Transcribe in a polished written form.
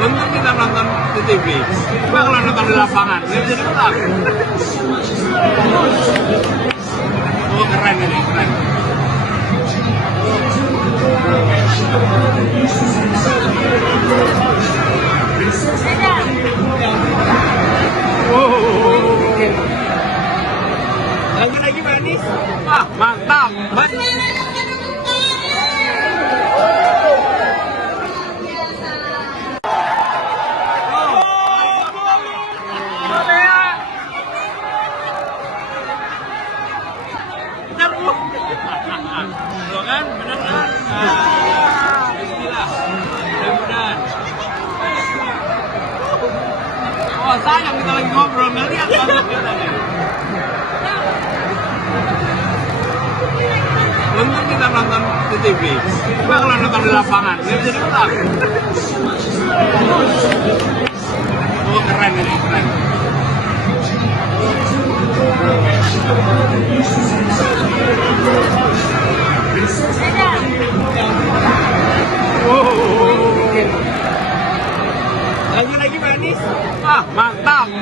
Untung kita nonton di TV. Coba kalau nonton di lapangan, nggak bisa diulang. Oh keren ini, keren. Lagi manis. Wah mantap. Tuh kan, bener kan? Bismillah, mudah-mudahan. Oh sayang kita lagi ngobrol, nggak lihat banget tadi. Untung kita nonton di TV. Coba kalau nonton di lapangan, nggak bisa diulang. Oh keren ini, keren. Lagi manis. Wah mantap.